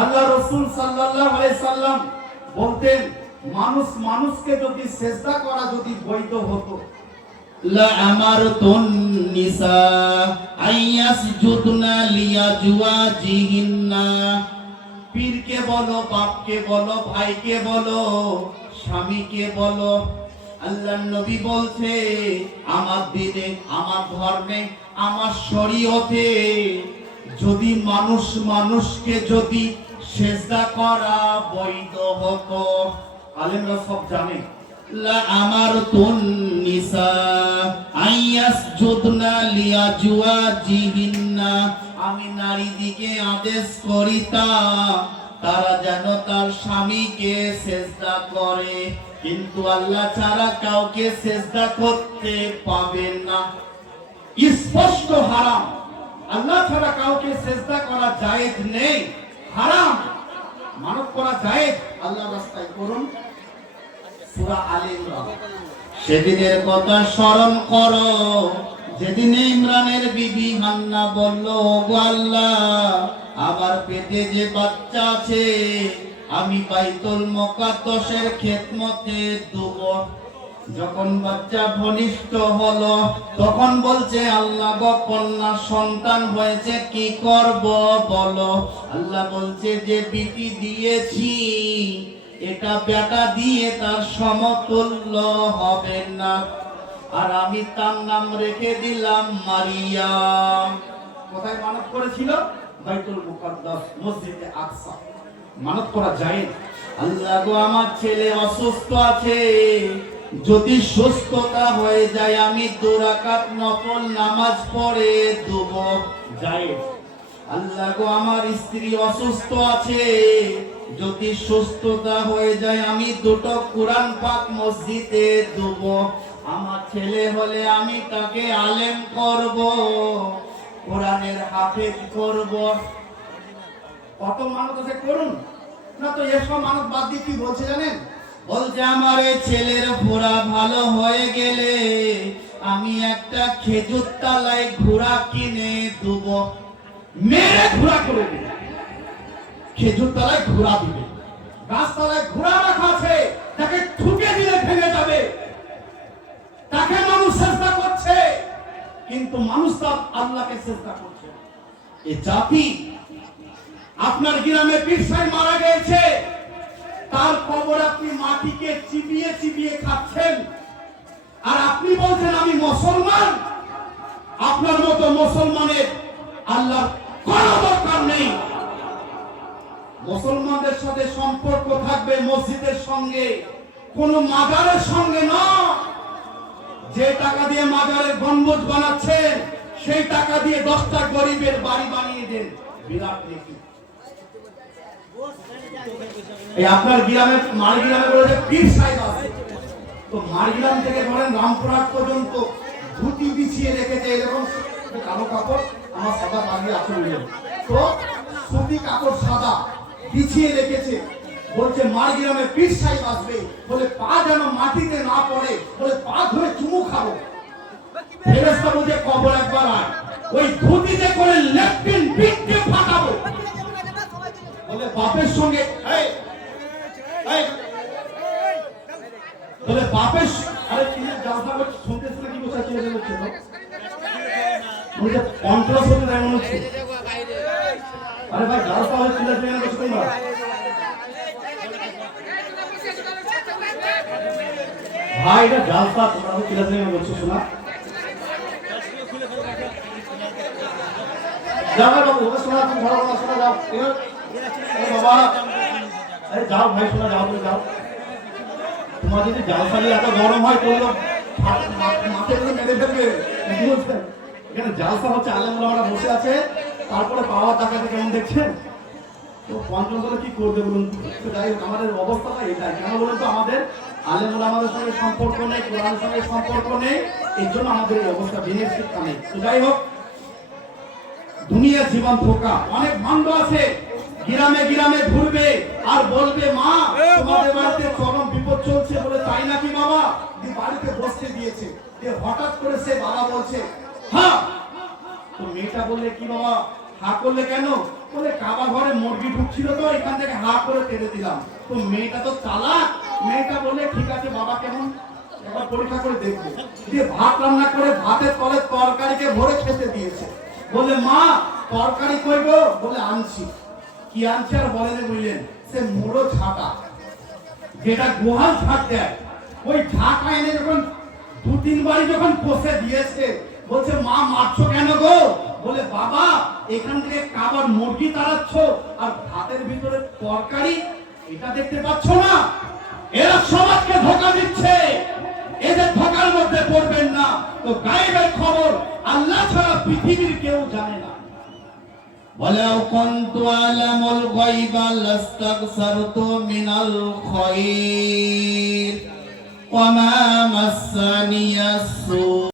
আল্লাহ রাসূল সাল্লাল্লাহু আলাইহি সাল্লাম বলতেন, মানুষ মানুষকে যদি সিজদা করা যদি বৈধ হতো, লা আমারতুন নিসা আইয়াসজুদনা লিয়াজওয়াজিহিন্না। পীরকে বলো, বাপকে বলো, ভাইকে বলো, স্বামীকে বলো, আল্লাহর নবী বলছে আমার দিনে, আমার ধর্মে, আমার শরীয়তে যদি মানুষ মানুষকে যদি সিজদা করা বৈধ হতো, আলেমরা সব জানে, লা আমারতুন নিসা আইয়াসজুদনা লিয়াজওয়াজিহিন্না। আমি নারীদিকে আদেশ করিতাম তারা যেন তার স্বামীকে সিজদা করে, কিন্তু আল্লাহ ছাড়া কাউকে সিজদা করতে পাবেন না। স্পষ্ট হারাম, আল্লাহ ছাড়া কাউকে সিজদা করা জায়েজ নেই, হারাম। মানব করা জায়েজ, আল্লাহর রাস্তায় করুন। সূরা আলে ইমরান। সেদিনের কথা স্মরণ করো যেদিন ইমরানের বিবি হান্না বলল, ওগো আল্লাহ, আমার পেটে যে বাচ্চা আছে আমি বাইতুল মুকাদ্দাসের খেদমতে দেব। যখন বাচ্চা ভূমিষ্ঠ হলো তখন বলছে, আল্লাহ গো, কন্যা সন্তান হয়েছে, কি করব বলো। আল্লাহ বলছে, যে বিটি দিয়েছি এটা বেটা দিয়ে তার সমতুল্য হবে না, আর আমি তার নাম রেখে দিলাম মারিয়াম। কোথায় মানত করেছিল? বাইতুল মুকাদ্দাস, মসজিদে আকসা। মানত করা যায়। আল্লাহ গো, আমার ছেলে অসুস্থ আছে, যদি সুস্থতা হয়ে যায় আমি 2 রাকাত নফল নামাজ পড়ে দেব। যায়। আল্লাহ গো, আমার স্ত্রী অসুস্থ আছে, যদি সুস্থতা হয়ে যায় আমি 2টো কোরআন পাক মসজিদে দেব। আমার ছেলে হলে আমি তাকে আলেম করব, কোরআনের হাফেজ করব। কত মানত আছে করুন না, তো এসব মানত বাদ দিয়ে কি বলছে জানেন? বলছে, আমার এই ছেলের ঘোড়া ভালো হয়ে গেলে আমি একটা খেজুর তলায় ঘোড়া কিনে দেব। মেরে ঘোড়া করে দিবে, খেজুর তলায় ঘোড়া দিবে। গাছতলায় ঘোড়া রাখা আছে, তাকে ঠুকে দিলে ভেঙে যাবে। তাকে মানুষ চেষ্টা করছে, কিন্তু মানুষ তো আল্লাহকে চেষ্টা করছে। এই জাতি, আপনার গ্রামে পীর সাহেব মারা গেছে, তার কবর আপনি মাটিকে চিবিয়ে চিবিয়ে খাচ্ছেন, আর আপনি বলছেন আমি মুসলমান। আপনার মতো মুসলমানের আল্লাহর কোনো দরকার নেই। মুসলমানদের সাথে সম্পর্ক থাকবে মসজিদের সঙ্গে, কোন মাজারের সঙ্গে না। যে টাকা দিয়ে মাজারের গম্বুজ বানাচ্ছেন, সেই টাকা দিয়ে 10টা গরিবের বাড়ি বানিয়ে দেন। বিরাট নেকি। এই আপনার গ্রামে, মারগ্রামে বলে যে পীর সাহেব আছে, তো মারগ্রাম থেকে ধরেন রামপুরহাট পর্যন্ত ধুতি বিছিয়ে রেখেছে এরকম কালো কাপড়, আমার সাদা পাগড়ি আছে বলে, তো সুতি কাপড় সাদা বিছিয়ে রেখেছে। বলছে মারগ্রামে পীর সাহেব আসবে, বলে পা যেন মাটিতে না পড়ে, বলে পা ধরে চুমু খাবো। ফেরেশতা বলছে কবর একবার আয়, ওই ধুতিতে করে লেফটিন পিঠকে ফাটাবো। বলে বাপের সঙ্গে বলে বাপের, আরে কি জালসা করছে শুনতেছ না, কি বলছে কি বলছে বলছে কন্ট্রোল করতে দেয় মনে হচ্ছে। আরে ভাই জালসা হয়ে চিল্লা চিল্লা করছো তোমরা। ভাই এটা জালসা, তোমরা চিল্লা চিল্লা করছো শোনা। যাও বাবু, ওকে শোনা, তুমি ভালো কথা শোনা, যাও। বাবা আরে যাও ভাই, শোনা, যাও তুমি যাও। তোমার যদি জালসা নিয়ে এত গরম হয় করলো মাঠে মেরে ফেলবে। এখানে জালসা হচ্ছে, আলেম ওলামারা বসে আছে, তারপরে পাওয়া টাকাতে কেমন দেখছেন। তো 50 বলে কি করবে বলুন। যাই হোক, আমাদের অবস্থাটা এটাই। কেন বলুন তো, আমাদের আলেম ওলামাদের সঙ্গে সম্পর্ক নেই, কোরআনের সঙ্গে সম্পর্ক নেই, এই জন্য আমাদের এই অবস্থা, দিনের শিক্ষা নেই। তো যাই হোক, দুনিয়ার জীবন ধোঁকা। অনেক ভান্ড আছে গ্রামে গ্রামে ঘুরবে আর বলবে, মা তোমাদের বাড়িতে চরম বিপদ চলছে, বলে তাই নাকি বাবা, বাড়িতে বসতে দিয়েছে। হঠাৎ করে সে বাবা বলছে হ্যাঁ, তো মেয়েটা বললে কি বাবা হা করলে কেন? বলে কাবা ঘরে মুরগি ঢুকছিল তো এখান থেকে হা করে তেড়ে দিলাম। তো মেয়েটা তো চালাক, মেয়েটা বলে ঠিক আছে বাবা কেমন একবার পরীক্ষা করে দেখবো। দিয়ে ভাত রান্না করে ভাতের তলে তরকারিকে ভরে খেতে দিয়েছে। বলে মা তরকারি কই গো? বলে আনছি। কি আনছে আর বলেন বুঝলেন? সে মুড়ো ঝাঁটা, যেটা গোহাল ঝাঁট দেয়, ওই ঝাঁটা এনে যখন 2-3 বারই যখন কষে দিয়েছে, বলছে মা মারছো কেন গো? বলে বাবা এখান থেকে কাবার মুরগি তাড়াচ্ছ আর ভাতের ভিতরে তরকারি, এটা দেখতে পাচ্ছ না? এরা সমাজকে ধোঁকা দিচ্ছে, এদের ধোঁকার মধ্যে পড়বেন না। তো গায়েবের খবর আল্লাহ ছাড়া পৃথিবীর কেউ জানে না। ولو كنت أعلم الغيب لاستكثرت من الخير وما مسني السوء